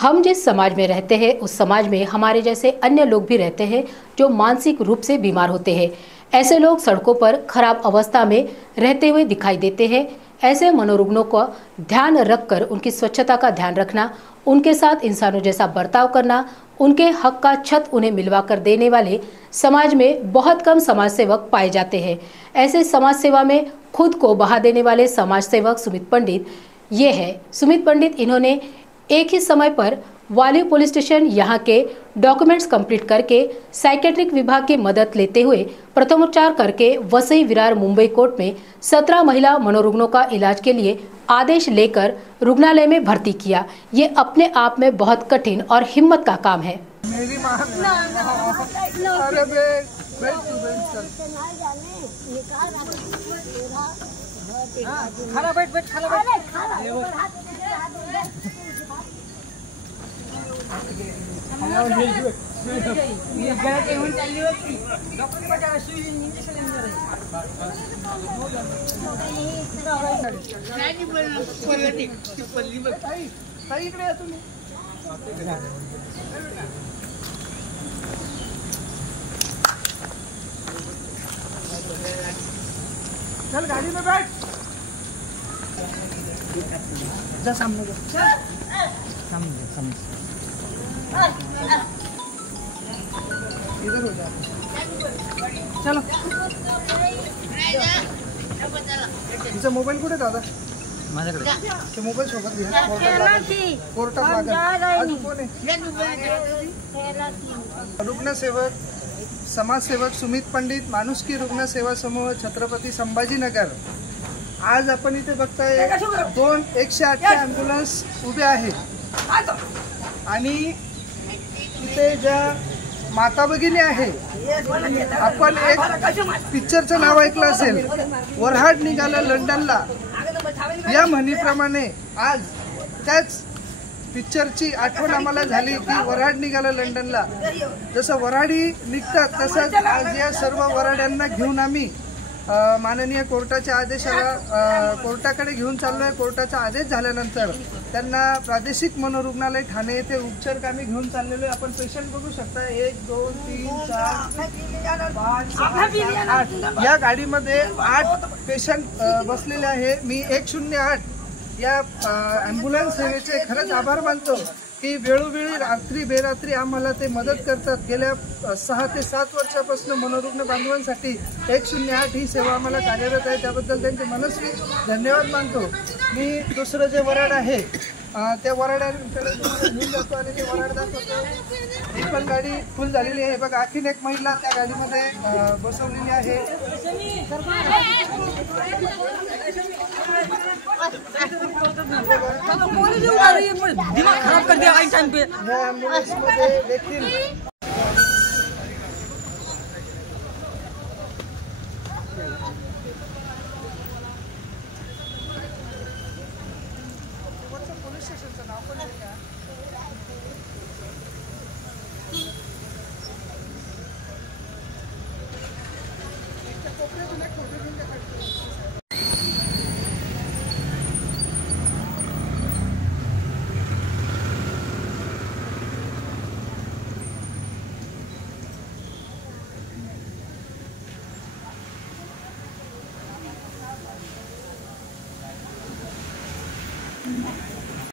हम जिस समाज में रहते हैं उस समाज में हमारे जैसे अन्य लोग भी रहते हैं जो मानसिक रूप से बीमार होते हैं। ऐसे लोग सड़कों पर खराब अवस्था में रहते हुए दिखाई देते हैं। ऐसे मनोरुग्णों का ध्यान रखकर उनकी स्वच्छता का ध्यान रखना, उनके साथ इंसानों जैसा बर्ताव करना, उनके हक का छत उन्हें मिलवा कर देने वाले समाज में बहुत कम समाज सेवक पाए जाते हैं। ऐसे समाज सेवा में खुद को बहा देने वाले समाज सेवक सुमित पंडित ये है। सुमित पंडित इन्होंने एक ही समय पर वाली पुलिस स्टेशन यहाँ के डॉक्यूमेंट्स कंप्लीट करके साइकेट्रिक विभाग की मदद लेते हुए प्रथमोपचार करके वसई विरार मुंबई कोर्ट में 17 महिला मनोरुग्णों का इलाज के लिए आदेश लेकर रुग्णालय में भर्ती किया। ये अपने आप में बहुत कठिन और हिम्मत का काम है। चल गाड़ी में बैठ, जा सामने सामने इधर हो जा। चलो तिचा मोबाईल कुठे दादा? माझ्याकडे ते मोबाईल सोबत घ्या। कोर्टात लागेल। कोण आहे? रुग्णसेवक समाजसेवक सुमित पंडित, माणुसकी रुग्ण सेवा समूह, छत्रपती संभाजीनगर। आज आपण इथे बघताय 2 108 ॲम्ब्युलन्स उभे आहेत आणि इथे ज्या माता भगिनी आहे, आपण एक पिक्चरचं नाव ऐकलं असेल, वऱ्हाड निघाला लंडनला, या म्हणीप्रमाणे आज त्याच पिक्चरची आठवण आम्हाला झाली की वऱ्हाड निघाला लंडनला। जसं वऱ्हाडी निघतात तसंच आज या सर्व वऱ्हाड्यांना घेऊन आम्ही माननीय कोर्टाच्या आदेशाला कोर्टाकडे घेऊन चाललोय। कोर्टाचा आदेश झाल्यानंतर त्यांना प्रादेशिक मनोरुग्णालय ठाणे येथे उपचारकामी घेऊन चाललेलो आहे। आपण पेशंट बघू शकता, 1 2 3 4 5 6 8 या गाडीमध्ये 8 पेशंट बसलेले आहे। मी 108 या ॲम्ब्युलन्स सेवेचे खरंच आभार मानतो की वेळोवेळी रात्री बेरात्री आम्हाला ते मदत करतात। गेल्या 6 ते 7 वर्षापासून मनोरुग्ण बांधवांसाठी 108 ही सेवा आम्हाला कार्यरत आहे, त्याबद्दल त्यांचे मनस्वी धन्यवाद मानतो। मी दुसरं जे वऱ्हाड आहे त्या वऱ्हाड्यांकडे घेऊन जातो आणि ते वऱ्हाड दाखवतो। ही पण गाडी फुल झालेली आहे बघा, आणखीन एक महिला त्या गाडीमध्ये बसवलेली आहे। दिमाग खराब कर दिया टाइम पे। देखील पोलीस स्टेशनचं नाव पण